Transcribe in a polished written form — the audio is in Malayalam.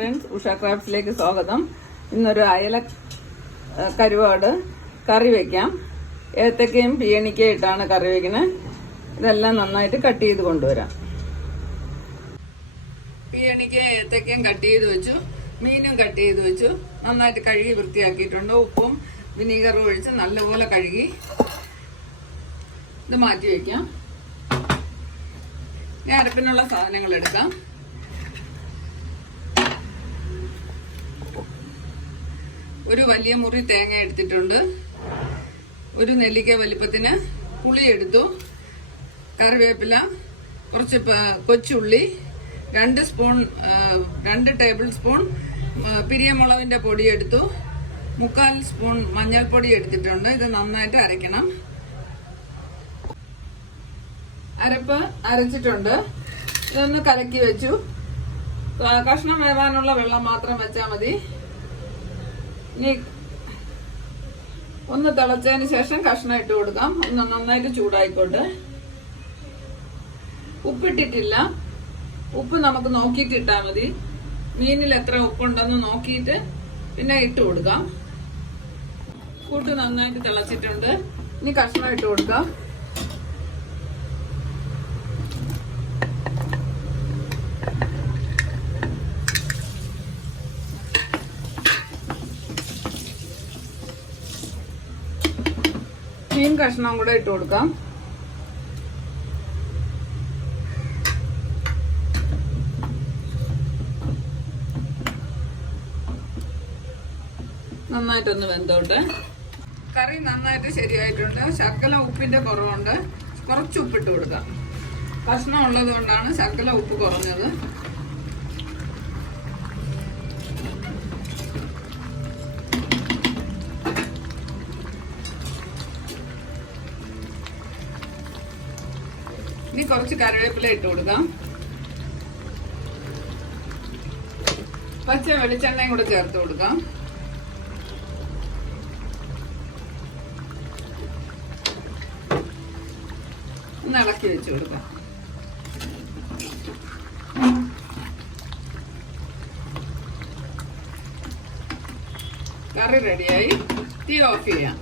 ഫ്രണ്ട്സ്, ഉഷ ക്രാഫ്റ്റ്സിലേക്ക് സ്വാഗതം. ഇന്നൊരു അയല കരുവാട് കറി വെക്കാം. ഏത്തക്കയും പീയണിക്കയും ഇട്ടാണ് കറി വെക്കുന്നത്. ഇതെല്ലാം നന്നായിട്ട് കട്ട് ചെയ്ത് കൊണ്ടുവരാം. പീയണിക്കയും ഏത്തക്കയും കട്ട് ചെയ്ത് വെച്ചു, മീനും കട്ട് ചെയ്ത് വെച്ചു. നന്നായിട്ട് കഴുകി വൃത്തിയാക്കിയിട്ടുണ്ട്. ഉപ്പും വിനീഗറും ഒഴിച്ച് നല്ലപോലെ കഴുകി ഇത് മാറ്റി വെക്കാം. ഇനി അരപ്പിനുള്ള സാധനങ്ങൾ എടുക്കാം. ഒരു വലിയ മുറി തേങ്ങ എടുത്തിട്ടുണ്ട്. ഒരു നെല്ലിക്ക വലിപ്പത്തിന് പുളി എടുത്തു. കറിവേപ്പില, കുറച്ച് കൊച്ചുള്ളി, 2 ടേബിൾ സ്പൂൺ പിരിയമുളകിന്റെ പൊടി എടുത്തു. 3/4 സ്പൂൺ മഞ്ഞൾപ്പൊടി എടുത്തിട്ടുണ്ട്. ഇത് നന്നായിട്ട് അരയ്ക്കണം. അരപ്പ് അരച്ചിട്ടുണ്ട്. ഇതൊന്ന് കലക്കി വെച്ചു. കഷ്ണം വേവാനുള്ള വെള്ളം മാത്രം വെച്ചാൽ മതി. ഇനി ഒന്ന് തിളച്ചതിന് ശേഷം കഷ്ണം ഇട്ട് കൊടുക്കാം. ഒന്ന് നന്നായിട്ട് ചൂടായിക്കോട്ടെ. ഉപ്പിട്ടിട്ടില്ല. ഉപ്പ് നമുക്ക് നോക്കിയിട്ട് ഇട്ടാൽ മതി. മീനിൽ എത്ര ഉപ്പുണ്ടെന്ന് നോക്കിയിട്ട് പിന്നെ ഇട്ട് കൊടുക്കാം. കൂട്ട് നന്നായിട്ട് തിളച്ചിട്ടുണ്ട്. ഇനി കഷ്ണം ഇട്ട് കൊടുക്കാം. മീൻ കഷ്ണം കൂടെ ഇട്ട് കൊടുക്കാം. നന്നായിട്ടൊന്ന് വെന്തോട്ടെ. കറി നന്നായിട്ട് ശരിയായിട്ടുണ്ട്. ശകലം ഉപ്പിന്റെ കുറവുണ്ട്. കുറച്ച് ഉപ്പിട്ട് കൊടുക്കാം. കഷ്ണം ഉള്ളത് കൊണ്ടാണ് ശകലം ഉപ്പ് കുറഞ്ഞത്. ഇനി കുറച്ച് കറിവേപ്പില ഇട്ട് കൊടുക്കാം. പച്ച വെളിച്ചെണ്ണയും കൂടെ ചേർത്ത് കൊടുക്കാം. ഒന്ന് ഇളക്കി വെച്ച് കൊടുക്കാം. കറി റെഡിയായി. തീ ഓഫ് ചെയ്യാം.